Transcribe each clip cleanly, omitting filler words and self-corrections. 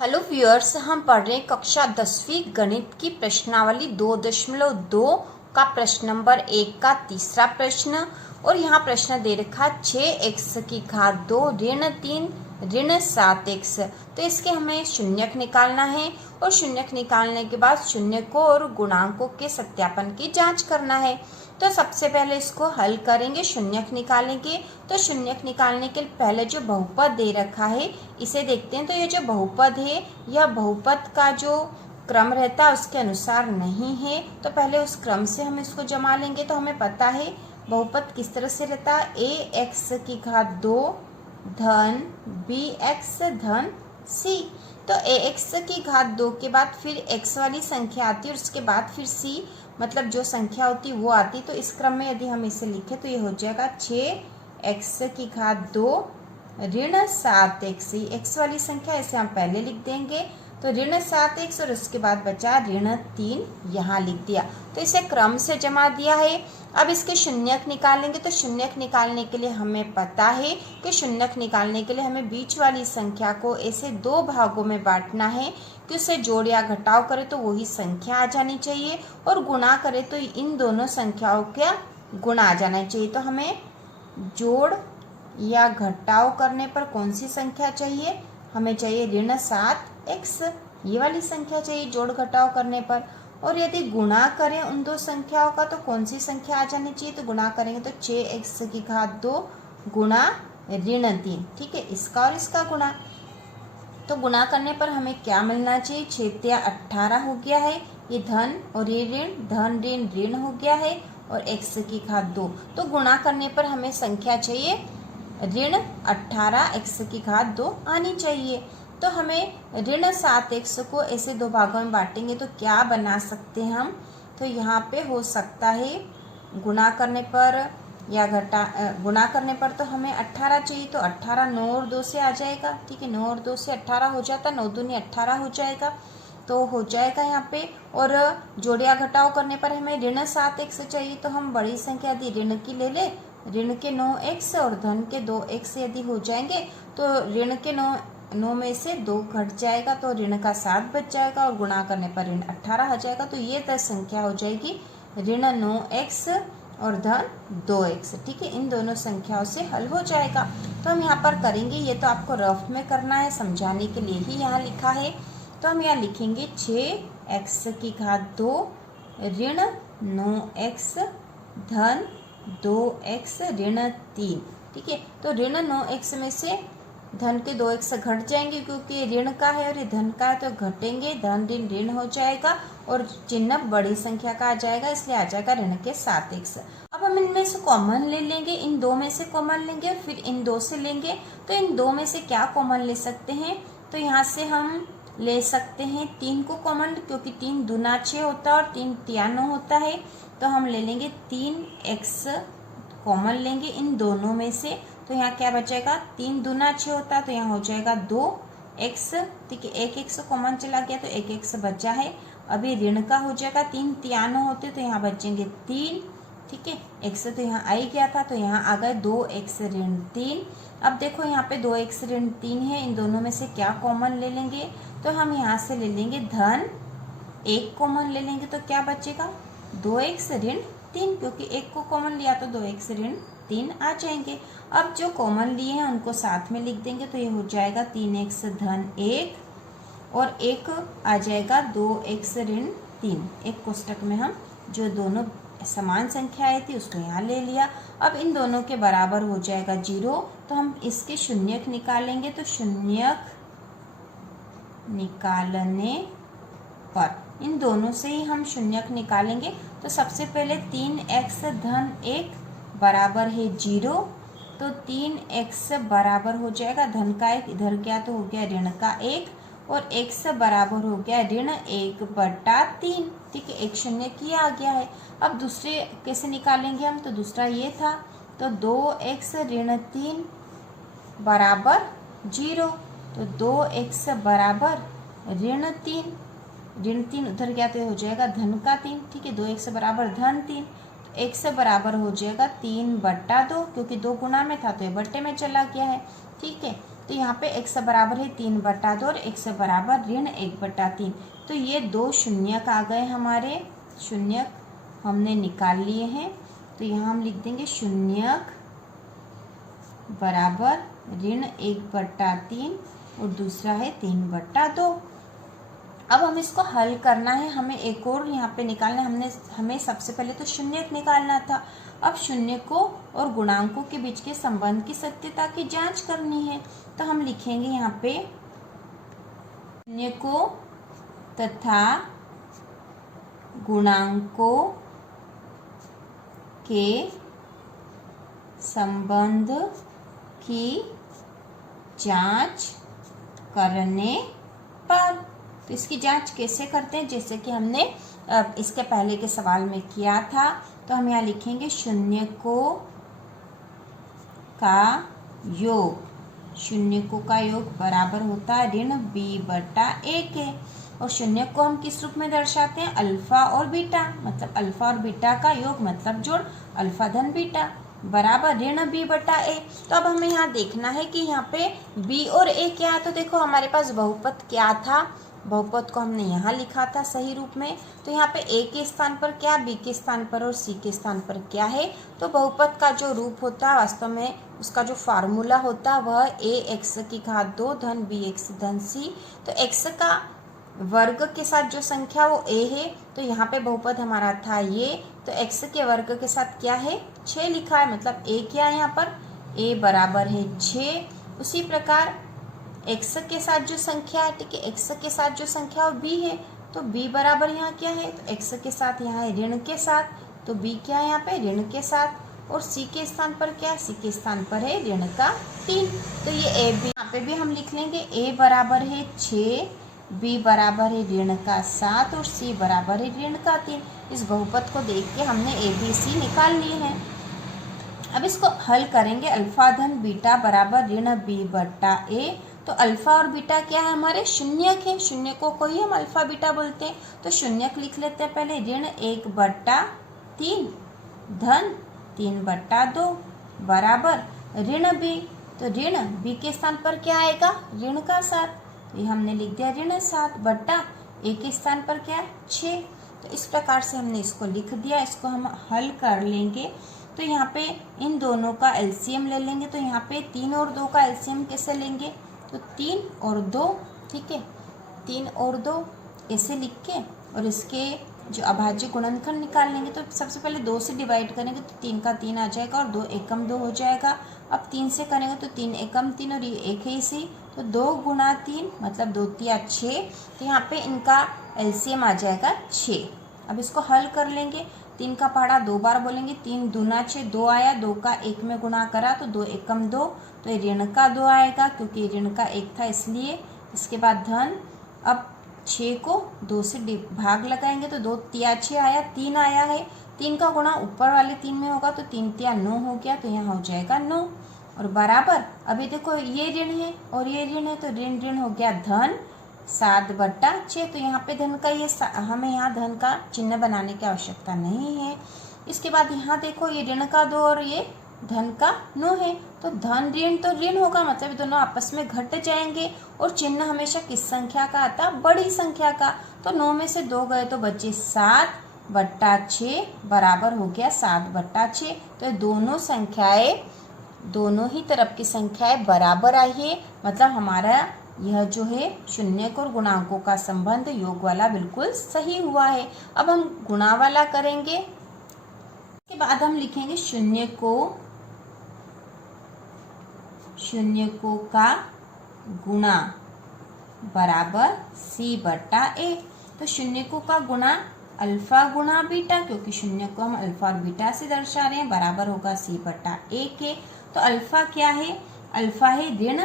Hello viewers, हम पढ़ रहे हैं कक्षा 10वीं गणित की प्रश्नावली 2.2 का प्रश्न नंबर 1 का तीसरा प्रश्न। और यहाँ प्रश्न दे रखा 6x की घात 2 ऋण 3 ऋण 7x। तो इसके हमें शून्यक निकालना है और शून्यक निकालने के बाद शून्यकों और गुणांकों के सत्यापन की जांच करना है। तो सबसे पहले इसको हल करेंगे, शून्यक निकालेंगे। तो शून्यक निकालने के पहले जो बहुपद दे रखा है इसे देखते हैं। तो ये जो बहुपद है यह बहुपद का जो क्रम रहता है उसके अनुसार नहीं है, तो पहले उस क्रम से हम इसको जमा लेंगे। तो हमें पता है बहुपद किस तरह से रहता है, ax की घात 2 धन bx धन c। तो ax की घात 2 के बाद फिर x वाली संख्या आती है और उसके बाद फिर c, मतलब जो संख्या होती वो आती। तो इस क्रम में यदि हम इसे लिखें तो ये हो जाएगा 6x की घात 2 ऋण 7x। x वाली संख्या ऐसे हम पहले लिख देंगे, तो ऋण 7x और उसके बाद बचा ऋण 3, यहाँ लिख दिया। तो इसे क्रम से जमा दिया है। अब इसके शून्यक निकालेंगे। तो शून्यक निकालने के लिए हमें पता है कि शून्यक निकालने के लिए हमें बीच वाली संख्या को ऐसे दो भागों में बांटना है कि उसे जोड़ या घटाव करें तो वही संख्या आ जानी चाहिए, और गुणा करें तो इन दोनों संख्याओं का गुणा आ जाना चाहिए। तो हमें जोड़ या घटाव करने पर कौन सी संख्या चाहिए, हमें चाहिए ऋण 7x, ये वाली संख्या चाहिए जोड़ घटाव करने पर। और यदि गुणा करें उन दो संख्याओं का तो कौन सी संख्या आ जानी चाहिए, तो गुणा करेंगे तो 6x की घात 2 गुणा ऋण 3। ठीक है, इसका और इसका गुणा। तो गुणा करने पर हमें क्या मिलना चाहिए, 6 × 18 हो गया है, ये धन और ये ऋण, धन ऋण ऋण हो गया है, और x की घात 2। तो गुणा करने पर हमें संख्या चाहिए ऋण 18 x की घात 2 आनी चाहिए। तो हमें ऋण 7x को ऐसे दो भागों में बांटेंगे तो क्या बना सकते हैं हम, तो यहाँ पे हो सकता है गुणा करने पर या गुणा करने पर तो हमें 18 चाहिए, तो 18 9 और 2 से आ जाएगा। ठीक है, 9 और 2 से 18 हो जाता, 9 दूनी 18 हो जाएगा, तो हो जाएगा यहाँ पे। और जोड़िया घटाव करने पर हमें ऋण 7x चाहिए, तो हम बड़ी संख्या यदि ऋण की ले ले, ऋण के 9x और धन के 2x यदि हो जाएंगे तो ऋण के 9 में से 2 घट जाएगा, तो ऋण का 7 बच जाएगा, और गुणा करने पर ऋण 18 आ जाएगा। तो ये 10 संख्या हो जाएगी ऋण 9x और धन 2x। ठीक है, इन दोनों संख्याओं से हल हो जाएगा। तो हम यहाँ पर करेंगे, ये तो आपको रफ में करना है, समझाने के लिए ही यहाँ लिखा है। तो हम यहाँ लिखेंगे 6x की घात 2 ऋण 9x धन 2x ऋण 3। ठीक है, तो ऋण 9x में से धन के 2x घट जाएंगे क्योंकि ऋण का है और ये धन का है, तो घटेंगे, धन ऋण ऋण हो जाएगा और चिन्ह बड़ी संख्या का आ जाएगा, इसलिए आ जाएगा ऋण के 7x। अब हम इनमें से कॉमन ले लेंगे, इन दो में से कॉमन लेंगे, फिर इन दो से लेंगे। तो इन दो में से क्या कॉमन ले सकते हैं, तो यहाँ से हम ले सकते हैं 3 को कॉमन, क्योंकि 3 दूना 6 होता है और 3 तिया 9 होता है। तो हम ले लेंगे 3x कॉमन लेंगे इन दोनों में से, तो यहाँ क्या बचेगा, 3 दूना 6 होता है, तो यहाँ हो जाएगा 2x। ठीक है, 1x कॉमन चला गया तो 1x बचा है। अभी ऋण का हो जाएगा, 3 तिया 9 होते तो यहाँ बचेंगे 3। ठीक है, x तो यहाँ आ ही गया था, तो यहाँ आ गए 2x ऋण 3। अब देखो यहाँ पे 2x ऋण 3 है, इन दोनों में से क्या कॉमन ले लेंगे, तो हम यहाँ से ले लेंगे धन 1 कॉमन ले लेंगे, तो क्या बचेगा 2x ऋण 3, क्योंकि 1 को कॉमन लिया तो 2x ऋण 3 आ जाएंगे। अब जो कॉमन लिए हैं उनको साथ में लिख देंगे, तो ये हो जाएगा 3x धन 1 और 1 आ जाएगा 2x ऋण 3। एक कोष्टक में हम जो दोनों समान संख्याएं थी उसको यहाँ ले लिया। अब इन दोनों के बराबर हो जाएगा 0, तो हम इसके शून्यक निकालेंगे। तो शून्यक निकालने पर इन दोनों से ही हम शून्यक निकालेंगे। तो सबसे पहले 3x धन 1 बराबर है 0, तो 3x बराबर हो जाएगा धन का 1, इधर गया तो हो गया ऋण का 1, और x बराबर हो गया ऋण 1/3। ठीक है, एक शून्य किया आ गया है। अब दूसरे कैसे निकालेंगे हम, तो दूसरा ये था, तो 2x ऋण 3 बराबर 0, तो 2x बराबर ऋण 3, ऋण 3 उधर गया तो हो जाएगा धन का 3। ठीक है, 2x बराबर धन 3, तो x बराबर हो जाएगा 3/2, क्योंकि 2 गुना में था तो ये बट्टे में चला गया है। ठीक है, तो यहाँ पे x बराबर है 3/2 और x बराबर -1/3। तो ये दो शून्यक आ गए हमारे, शून्यक हमने निकाल लिए हैं। तो यहाँ हम लिख देंगे शून्यक बराबर -1/3 और दूसरा है 3/2। अब हम इसको हल करना है, हमें एक और यहाँ पे निकालना है। हमें सबसे पहले तो शून्यक निकालना था। अब शून्यकों और गुणांकों के बीच के संबंध की सत्यता की जांच करनी है। तो हम लिखेंगे यहाँ पे शून्यकों तथा गुणांकों के संबंध की जांच करने पर। तो इसकी जांच कैसे करते हैं, जैसे कि हमने इसके पहले के सवाल में किया था। तो हम यहाँ लिखेंगे शून्यकों का योग, शून्यकों का योग बराबर होता है -b/a के। और शून्यक को हम किस रूप में दर्शाते हैं, अल्फा और बीटा, मतलब अल्फा और बीटा का योग मतलब जोड़, अल्फा धन बीटा बराबर -b/a। तो अब हमें यहाँ देखना है कि यहाँ पे b और a क्या है। तो देखो हमारे पास बहुपद क्या था, बहुपद को हमने यहाँ लिखा था सही रूप में। तो यहाँ पे a के स्थान पर क्या, b के स्थान पर और c के स्थान पर क्या है। तो बहुपद का जो रूप होता है वास्तव में उसका जो फार्मूला होता है वह ax2 धन bx धन c। तो x का वर्ग के साथ जो संख्या वो a है। तो यहाँ पे बहुपद हमारा था ये, तो x के वर्ग के साथ क्या है 6 लिखा है, मतलब a क्या है यहाँ पर, a बराबर है 6। उसी प्रकार x के साथ जो संख्या है, ठीक है, x के साथ जो संख्या वो b है, तो b बराबर यहाँ क्या है, तो x के साथ यहाँ है ऋण के साथ, तो b क्या है यहाँ पे ऋण के साथ। और c के स्थान पर क्या है, c के स्थान पर है ऋण का 3। तो ये a b यहाँ पे भी हम लिख लेंगे, a बराबर है 6, b बराबर है ऋण का 7 और c बराबर है ऋण का 3। इस बहुपद को देख के हमने a b c निकाल लिए हैं। अब इसको हल करेंगे, अल्फा धन बीटा बराबर -b/a। तो अल्फा और बीटा क्या है हमारे, शून्यक है, शून्यकों को ही हम अल्फा बीटा बोलते हैं। तो शून्यक लिख लेते हैं पहले, ऋण 1/3 धन 3/2 बराबर ऋण b। तो ऋण b के स्थान पर क्या आएगा, ऋण का 7। ये हमने लिख दिया ऋण 7 बट्टा a के स्थान पर क्या है 6। तो इस प्रकार से हमने इसको लिख दिया। इसको हम हल कर लेंगे। तो यहाँ पे इन दोनों का एलसीएम ले लेंगे। तो यहाँ पे 3 और 2 का एलसीएम कैसे लेंगे, तो 3 और 2, ठीक है, 3 और 2 ऐसे लिख के और इसके जो अभाज्य गुणनखंड निकाल लेंगे। तो सबसे पहले 2 से डिवाइड करेंगे तो 3 का 3 आ जाएगा और 2 एकम 2 हो जाएगा। अब 3 से करेंगे तो 3 एकम 3 और ये एक है इसी, तो 2 गुणा 3 मतलब 2 तिया 6। तो यहाँ पे इनका एलसीएम आ जाएगा 6। अब इसको हल कर लेंगे। 3 का पहाड़ा 2 बार बोलेंगे, 3 दूना 6, 2 आया, 2 का 1 में गुणा करा तो 2 एकम 2, तो ये ऋण का 2 आएगा क्योंकि ऋण का 1 था इसलिए। इसके बाद धन, अब 6 को 2 से भाग लगाएंगे तो 2 तिया 6 आया, 3 आया है, 3 का गुणा ऊपर वाले 3 में होगा तो 3 तिया 9 हो गया, तो यहाँ हो जाएगा 9 और बराबर। अभी देखो ये ऋण है और ये ऋण है, तो ऋण ऋण हो गया धन 7/6। तो यहाँ पे धन का ये हमें यहाँ धन का चिन्ह बनाने की आवश्यकता नहीं है। इसके बाद यहाँ देखो ये ऋण का 2 और ये धन का 9 है, तो धन ऋण तो ऋण होगा, मतलब दोनों आपस में घट जाएंगे और चिन्ह हमेशा किस संख्या का आता, बड़ी संख्या का। तो 9 में से 2 गए तो बचे 7/6 बराबर हो गया 7/6। तो दोनों संख्याएं, दोनों ही तरफ की संख्याएं बराबर आई है, मतलब हमारा यह जो है शून्यक और गुणांकों का संबंध योग वाला बिल्कुल सही हुआ है। अब हम गुणा वाला करेंगे। इसके बाद हम लिखेंगे शून्यकों का गुणा बराबर c/a। तो शून्यकों का गुणा अल्फा गुणा बीटा, क्योंकि शून्य को हम अल्फा और बीटा से दर्शा रहे हैं, बराबर होगा c/a के। तो अल्फा क्या है, अल्फा है ऋण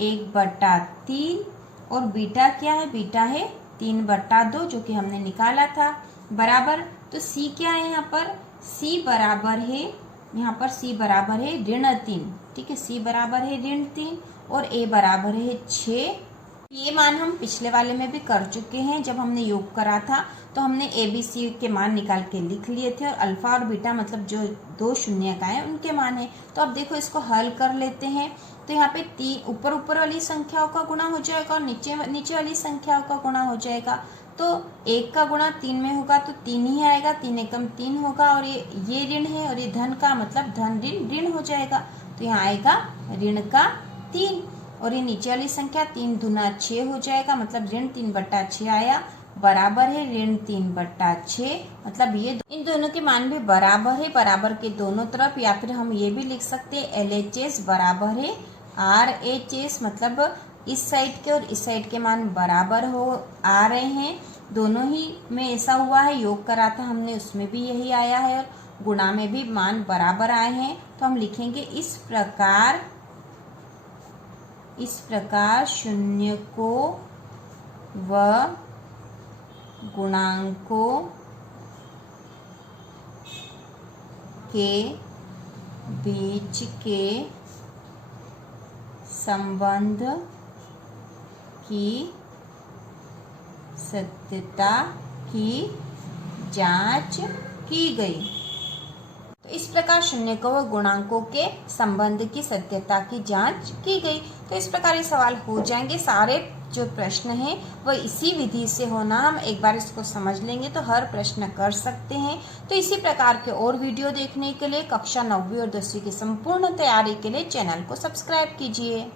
1/3 और बीटा क्या है, बीटा है 3/2 जो कि हमने निकाला था बराबर। तो c क्या है यहाँ पर, c बराबर है, यहाँ पर c बराबर है ऋण 3, ठीक है, c बराबर है ऋण 3 और a बराबर है 6 ये मान हम पिछले वाले में भी कर चुके हैं। जब हमने योग करा था तो हमने ABC के मान निकाल के लिख लिए थे और अल्फा और बीटा मतलब जो दो शून्यकाएं उनके मान है। तो अब देखो इसको हल कर लेते हैं। तो यहाँ पे तीन ऊपर वाली संख्याओं का गुणा हो जाएगा और नीचे वाली संख्याओं का गुणा हो जाएगा। तो 1 का गुणा 3 में होगा तो 3 ही आएगा, 3 एकम 3 होगा और ये ऋण है और ये धन का मतलब धन ऋण हो जाएगा। तो यहाँ आएगा ऋण का 3 और ये नीचे वाली संख्या 3 दूना 6 हो जाएगा मतलब ऋण 3/6 आया, बराबर है ऋण 3/6 मतलब ये इन दोनों के मान भी बराबर है, बराबर के दोनों तरफ। या फिर हम ये भी लिख सकते हैं LHS बराबर है RHS मतलब इस साइड के और इस साइड के मान बराबर हो आ रहे हैं। दोनों ही में ऐसा हुआ है, योग करा था हमने उसमें भी यही आया है और गुणा में भी मान बराबर आए हैं। तो हम लिखेंगे इस प्रकार शून्य को व गुणांकों के बीच के संबंध की सत्यता की जांच की गई। तो इस प्रकार शून्य को व गुणांकों के संबंध की सत्यता की जांच की गई। तो इस प्रकार ये सवाल हो जाएंगे। सारे जो प्रश्न हैं वह इसी विधि से होना, हम एक बार इसको समझ लेंगे तो हर प्रश्न कर सकते हैं। तो इसी प्रकार के और वीडियो देखने के लिए कक्षा 9वीं और 10वीं की संपूर्ण तैयारी के लिए चैनल को सब्सक्राइब कीजिए।